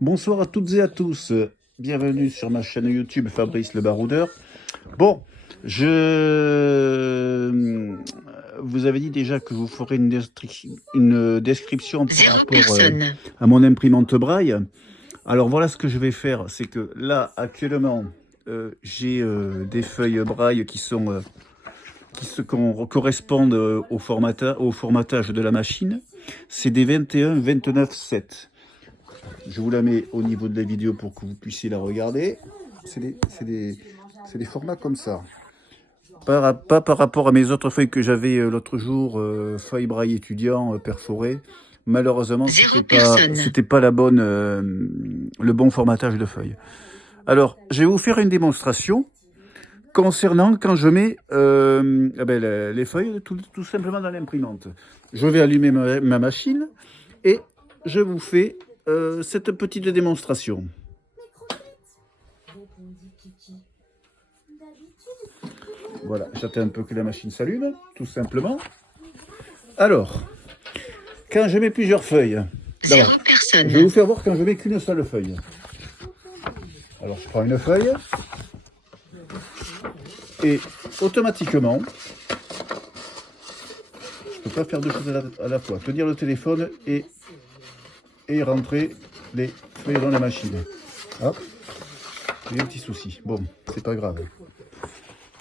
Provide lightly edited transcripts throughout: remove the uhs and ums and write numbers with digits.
Bonsoir à toutes et à tous. Bienvenue sur ma chaîne YouTube Fabrice le Baroudeur. Bon, vous avez dit déjà que je vous ferai une description par rapport à mon imprimante Braille. Alors voilà ce que je vais faire, c'est que là actuellement j'ai des feuilles Braille qui correspondent au formatage de la machine. C'est des 21-29-7. Je vous la mets au niveau de la vidéo pour que vous puissiez la regarder. C'est des formats comme ça. Pas par rapport à mes autres feuilles que j'avais l'autre jour, feuilles braille étudiant perforées. Malheureusement, c'était pas le bon formatage de feuilles. Alors, je vais vous faire une démonstration concernant quand je mets les feuilles tout simplement dans l'imprimante. Je vais allumer ma machine et je vous fais cette petite démonstration. Voilà, j'attends un peu que la machine s'allume, tout simplement. Alors, quand je mets plusieurs feuilles, je vais vous faire voir quand je mets qu'une seule feuille. Alors, je prends une feuille et automatiquement, je ne peux pas faire deux choses à la fois. Tenir le téléphone et rentrer les feuilles dans la machine. Hop, j'ai un petit souci. Bon, c'est pas grave.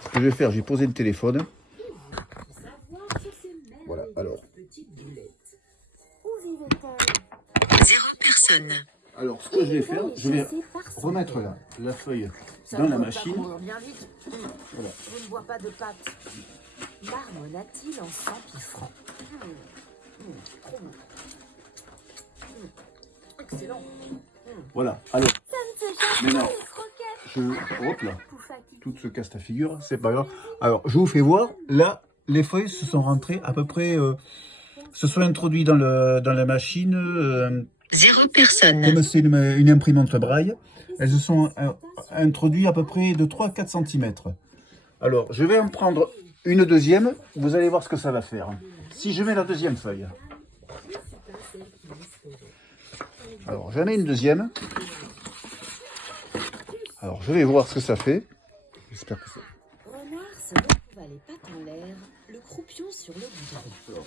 Ce que je vais faire, j'ai posé le téléphone. Voilà, alors. Alors, ce que je vais faire, je vais remettre la feuille dans la machine. Voilà. Je ne vois pas de pâte. Marmonne-t-il en s'empiffrant. Trop bon. Excellent. Voilà, alors. Maintenant, hop là, tout se casse la figure, c'est pas grave. Alors, je vous fais voir, là, les feuilles se sont rentrées à peu près, se sont introduits dans la machine. Comme c'est une imprimante Braille, elles se sont introduites à peu près de 3-4 cm. Alors, je vais en prendre une deuxième, vous allez voir ce que ça va faire. Si je mets la deuxième feuille. Alors, j'en mets une deuxième. Alors, je vais voir ce que ça fait. J'espère que ça... Renard se retrouva les pattes en l'air, le croupion sur le goudron.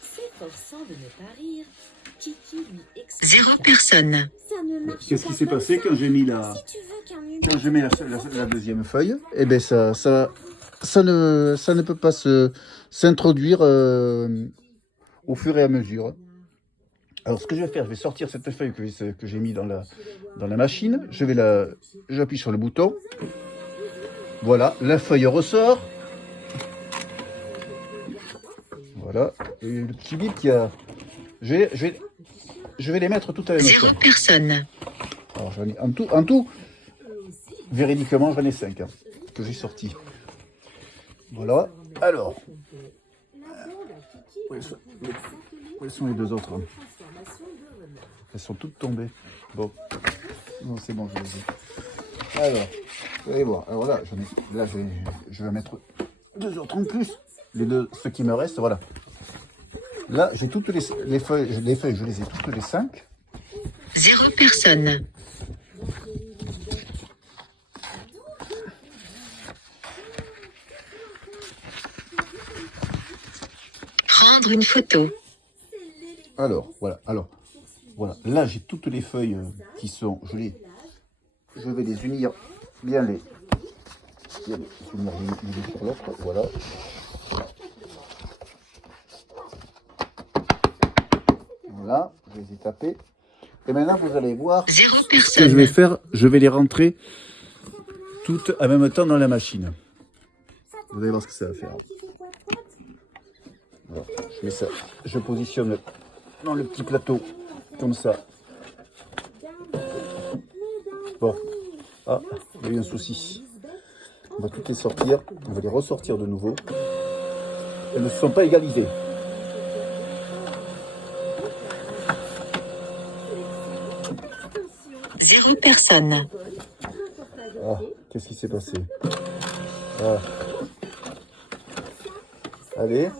S'efforçant de ne pas rire, Kiki lui expliqua. Qu'est-ce qui s'est passé quand j'ai mis quand je mets la deuxième feuille? Eh bien, ça ne peut pas s'introduire au fur et à mesure. Alors, ce que je vais faire, je vais sortir cette feuille que j'ai mis dans la machine. J'appuie sur le bouton. Voilà, la feuille ressort. Voilà, et le petit bip qui a... Je vais les mettre toutes à la même. Alors, j'en ai en tout, véridiquement, j'en ai 5 que j'ai sortis. Voilà, alors... Où sont les deux autres? Elles sont toutes tombées. Bon, non, c'est bon, je les ai. Alors, vous allez voir. Alors là, je vais mettre deux autres en plus. Ceux qui me restent, voilà. Là, j'ai toutes les feuilles, je les ai toutes les 5. Prendre une photo. Alors, voilà. Là, j'ai toutes les feuilles qui sont... Je vais les unir, bien les unir l'une sur l'autre, voilà. Voilà, je les ai tapés. Et maintenant, vous allez voir ce que je vais faire. Je vais les rentrer toutes en même temps dans la machine. Vous allez voir ce que ça va faire. Voilà, je mets ça, je positionne dans le petit plateau, comme ça. Bon, ah, il y a eu un souci. On va toutes les sortir, on va les ressortir de nouveau. Elles ne sont pas égalisées. Ah, qu'est-ce qui s'est passé? Ah. Allez.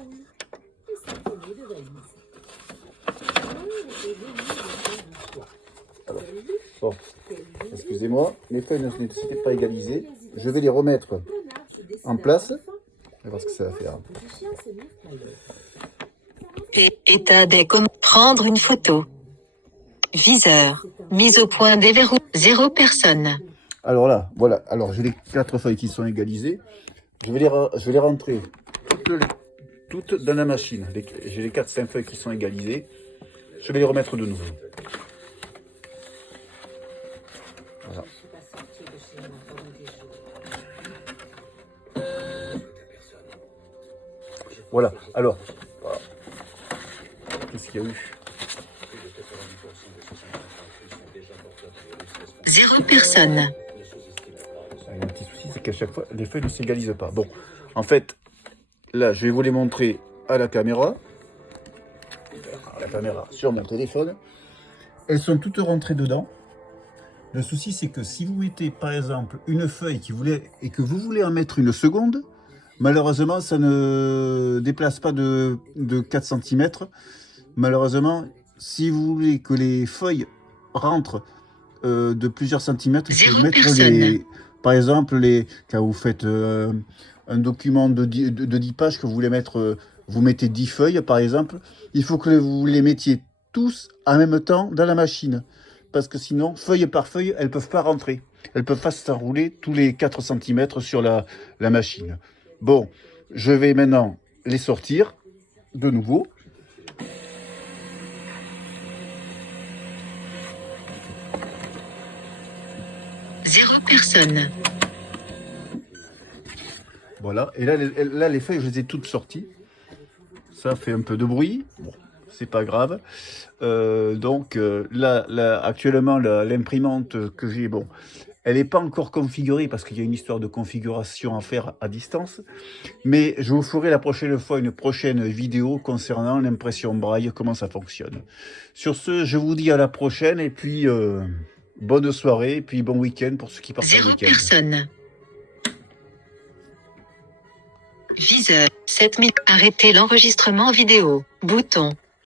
Alors, Bon, excusez-moi, les feuilles n'étaient pas égalisées. Je vais les remettre en place. On va voir ce que ça va faire. État des prendre une photo. Viseur. Mise au point des verrous. 0 personne. Alors là, voilà. Alors j'ai les 4 feuilles qui sont égalisées. Je vais les rentrer toutes dans la machine. J'ai les 4-5 feuilles qui sont égalisées. Je vais les remettre de nouveau. Voilà. Voilà. Alors, voilà. Qu'est-ce qu'il y a eu? 0 personne. Il y a un petit souci, c'est qu'à chaque fois, les feuilles ne s'égalisent pas. Bon, en fait, là, je vais vous les montrer à la caméra. Sur mon téléphone. Elles sont toutes rentrées dedans. Le souci, c'est que si vous mettez, par exemple, une feuille et que vous voulez en mettre une seconde, malheureusement, ça ne déplace pas de 4 cm. Malheureusement, si vous voulez que les feuilles rentrent de plusieurs centimètres, il faut mettre par exemple, quand vous faites un document de 10 pages que vous voulez mettre, vous mettez 10 feuilles par exemple, il faut que vous les mettiez tous en même temps dans la machine. Parce que sinon, feuille par feuille, elles ne peuvent pas rentrer. Elles ne peuvent pas s'enrouler tous les 4 cm sur la machine. Bon, je vais maintenant les sortir de nouveau. Personne. Voilà, et là, les feuilles, je les ai toutes sorties. Ça fait un peu de bruit. Bon, c'est pas grave. Donc, là, actuellement, l'imprimante que j'ai, bon, elle n'est pas encore configurée parce qu'il y a une histoire de configuration à faire à distance. Mais je vous ferai la prochaine fois une prochaine vidéo concernant l'impression braille, comment ça fonctionne. Sur ce, je vous dis à la prochaine et puis bonne soirée et puis bon week-end pour ceux qui partent le week-end. 0 personne. Viseur. 7000. Arrêter l'enregistrement vidéo. Bouton.